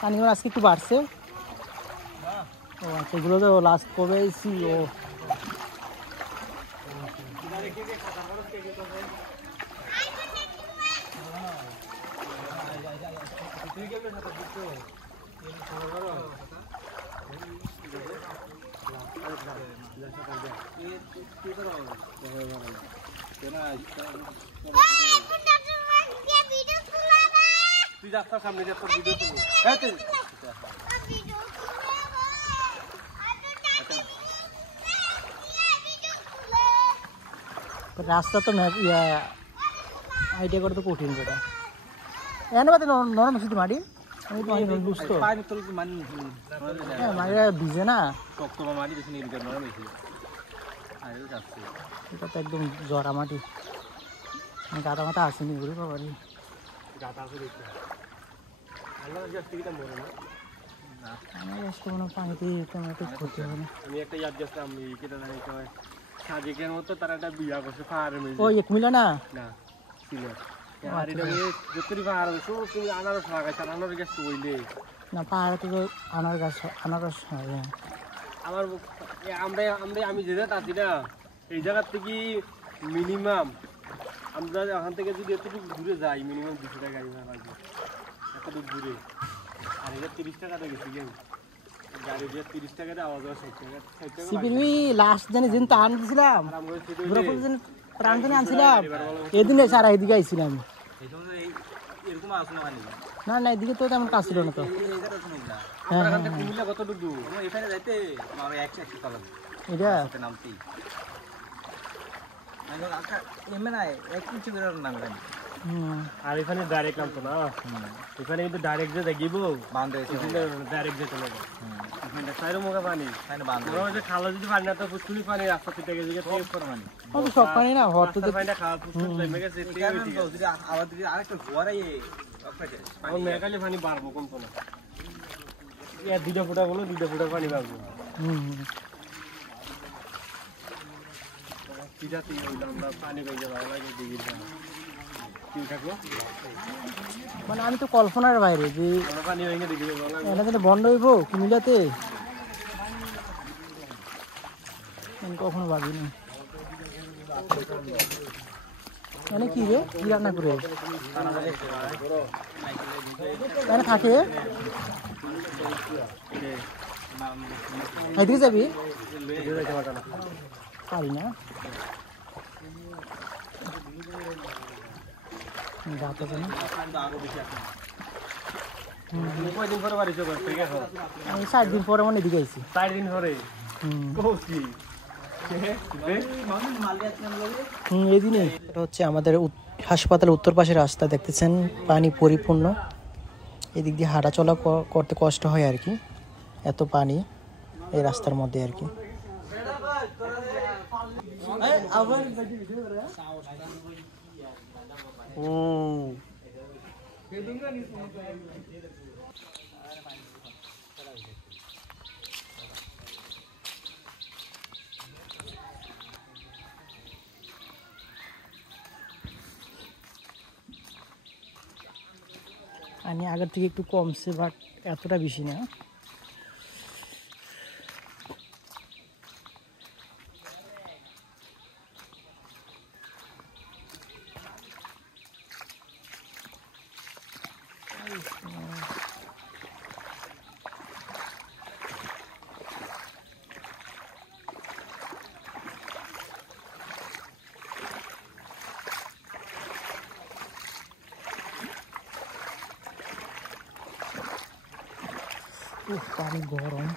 পানিগুলো আজকে একটু বাড়ছে। ও আচ্ছা, এগুলো তো লাস্ট কবে এসেছি ও তুই যাস সামনে যা তোর ভিডিও করবো। রাস্তা তো আইডিয়া করে তো কঠিন যেটা এনে বাদে নরম শুধু মাটি আমি তো বুঝতো মাটি ভিজে না, এটা তো একদম জরা মাটি, গাদা মাথা আসেনি ঘুরে বাবারি আমার আসতে মনে পানিতে তেমন একটা ক্ষতি হবে না। আমি একটা ইয়াদ গেছিলাম কেটে জানি সাজেকের মতো তারা একটা বিয়া করছে পাহাড়ের মধ্যে। ও এক মিলা না না ছিল আর এটা যতরি পাহাড় হইছো তুমি আনারস লাগাইছ আনারস গাছ তো হইলে না পাহাড়ে তো আনারস হয়। আমার আমি যেটা তাতি না এই জায়গার থেকে মিনিমাম আমরা এখান থেকে যদি এতটুকু দূরে যাই মিনিমাম 200 টাকা গাড়ি ভাড়া লাগবে এতটুকু দূরে। আর এটা 30 টাকাতে গেছি কেউ গাড়ি দিয়ে 30 টাকাতে আওয়াজ হয় 60 টাকা সিপিবি লাস্ট জানি যেদিন তো আনছিলাম ঘুরাপুর যেদিন প্রান্তনে আনছিলাম এদিনে সারা এদিকে আইছিলাম এরকম আসলো মানে না না এদিকে তো তেমন কাজ ছিল না তো। হ্যাঁ কুমিল্লা কতটুকু এখানে যাইতে আমি 100 টাকা এটা নামতেই এমএ নাই এক কিছু বেরোর নাম জানি। আর এখানে ডাইরেক্ট নামতো না, এখানে কিন্তু ডাইরেক্ট যে দেখিব বান্ধে ডাইরেক্ট যেতে লাগে এখানে চাইরো মুখে পানি বান্ধে খালা যদি পানি না তো পুষ্কুনি পানি রাস্তা থেকে গেছে থেকে পানি সব পানি না হট তো পানিটা খাওয়া পুষ্কুনি জমে গেছে যদি আবার যদি আরেকটা ঘোরাই এখন মেঘালি পানি বাড়বো কমতো না দুইটা ফুটা বলো 2টা ফুটা পানি বাড়বো। মানে আমি তো কল্পনার বাইরে যে এটা কিন্তু বন্ধ হইব কুমিল্লাতে আমি কখনো ভাবিনি। মানে কি রে কি রান্না করে এখানে থাকে এদিকে যাবি পারি না আমি 60 দিন পরে মনে এদিকে আইছি 4 দিন পরে এদিনে এটা হচ্ছে আমাদের হাসপাতালের উত্তর পাশের রাস্তা দেখতেছেন পানি পরিপূর্ণ, এদিক দিয়ে হাঁটা চলা করতে কষ্ট হয় আর কি, এত পানি এই রাস্তার মধ্যে আর কি। পানি আগের থেকে একটু কমছে বাট এতটা বেশি না। পানি গরম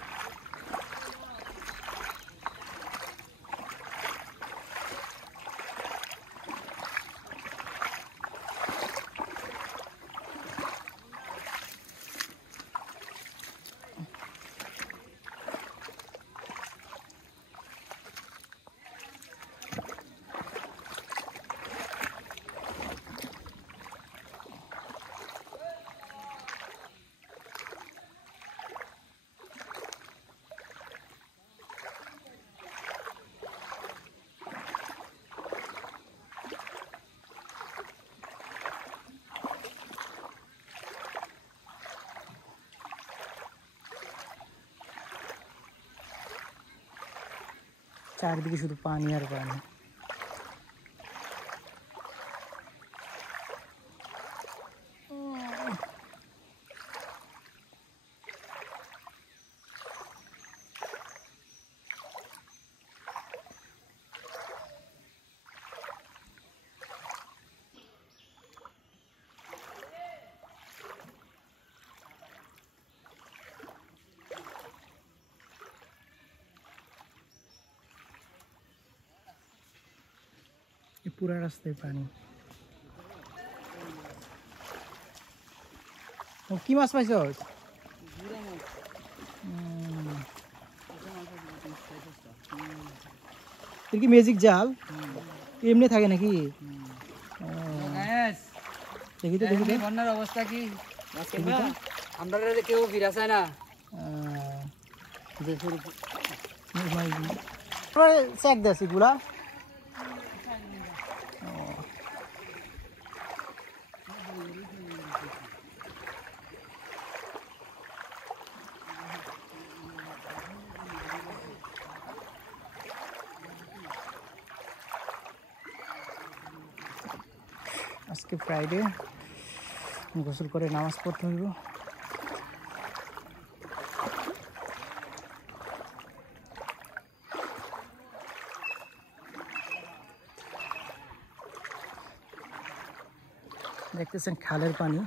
চারিদিকে শুধু পানি আর পানি। পুরা রাস্তায় পানি। কি মাছ পাইছ? কি ম্যাজিক জাল এমনি থাকে নাকি? দেখি তো দেখি বন্যার অবস্থা কি আমরা কেউ ফিরাছে না। চেক দেছি গুলা আজকে ফ্রাইডে, গোসল করে নামাজ পড়তে হইব। দেখতেছেন খালের পানি।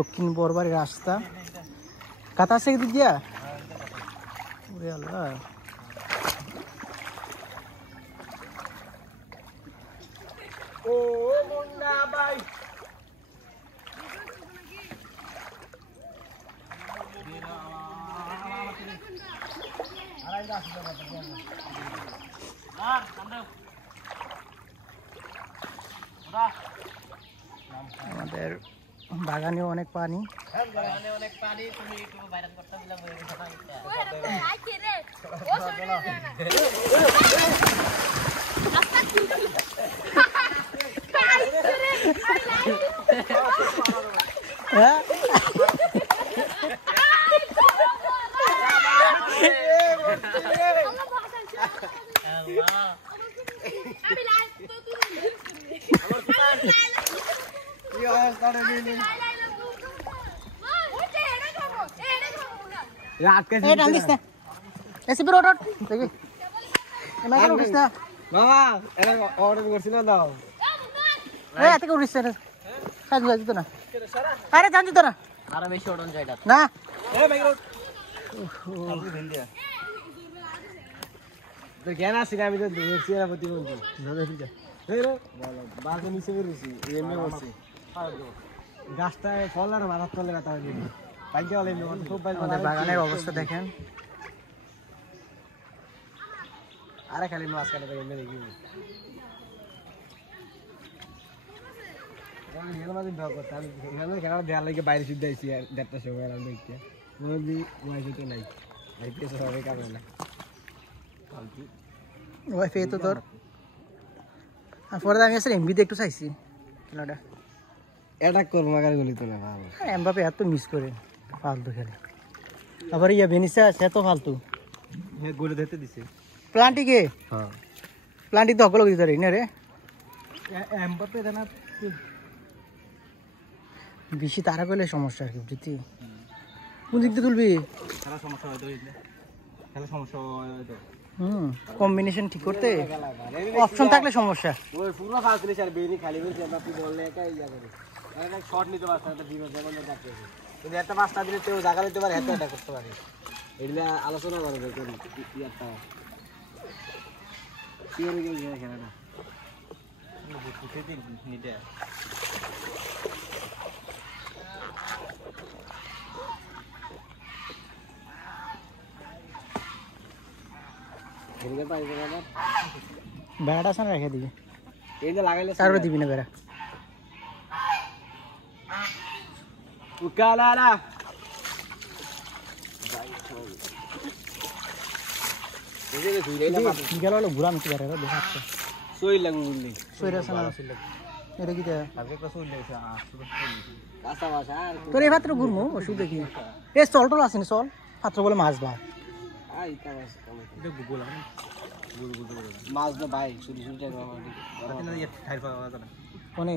দক্ষিণ বরবারের রাস্তা কাতা আছে দিক দিয়া। ওরে আল্লাহ, ও মুন্না ভাই আমাদের বাগানে অনেক পানি। হ্যাঁ আরে জানি তো না আরো বেশি ওড়ন যায় না জ্ঞান আছে না, আমি তো ধরছি না প্রতিবন্ধী বাঘে নিচে বেরোছি এমনি করছি গাছটায় ফল আর মাথার তলে ব্যথা হয়ে গেছে। আমাদের বাগানের অবস্থা দেখেন। আরে খালি মাছ কাটা এমনি দেখি দেওয়ার লাগে বাইরে শুদ্ধ আইসি আর 1:30টার সময় আর দেখতে তো নাই সবাই কামে না ওয়াইফাই তো তোর আর পরে আমি আসলে এমবিতে একটু চাইছি খেলাটা। অ্যাটাক করবো মাগার গুলি তো না ভালো। এমবাপে এত মিস করে ফালতু খেলে। আবার ইয়া বেনিসা সে তো ফালতু গোলে ধরতে দিছে প্লান্টিকে। হ্যাঁ প্লান্টিক তো সকল দিতে না রে। এমবাপে জানা বেশি তারা করলে সমস্যা আর কি বুঝতি। কোন দিক দিয়ে তুলবি? খেলা সমস্যা হয়তো খেলা সমস্যা হয়তো কম্বিনেশন ঠিক করতে অপশন থাকলে সমস্যা। ওই পুরো ফালতু স্যার বেনি খালি বেনি আপনি বললে একাই ইয়া করে একটা শট নিতে পারছেন একটা বিরোধ যখন ডাকতে যদি একটা পাঁচটা দিলে তেও জায়গা নিতে পারে এত এটা করতে পারে এগুলা আলোচনা করে করি কি একটা সিওরি গেল খেলাটা বুঝতে নিতে এদিকে পাই যাবে বেড়াটা সামনে রেখে দিবি, এই যে লাগাইলে তারপরে দিবি না বেড়া। উকালালা গেল হলো ঘুরাম কি বেড়া দেখাচ্ছে সই লাগু বললি সইরা সানা এটা কি দেয় কাঁচা ভাষা আর তোর এই পাত্র ঘুরমো ওষুধ দেখি এ চল টল আসেনি চল পাত্র বলে মাছ ভাই আই কাবাস এটা গুগল মাছ না ভাই শুধু শুধু টাকা কোনে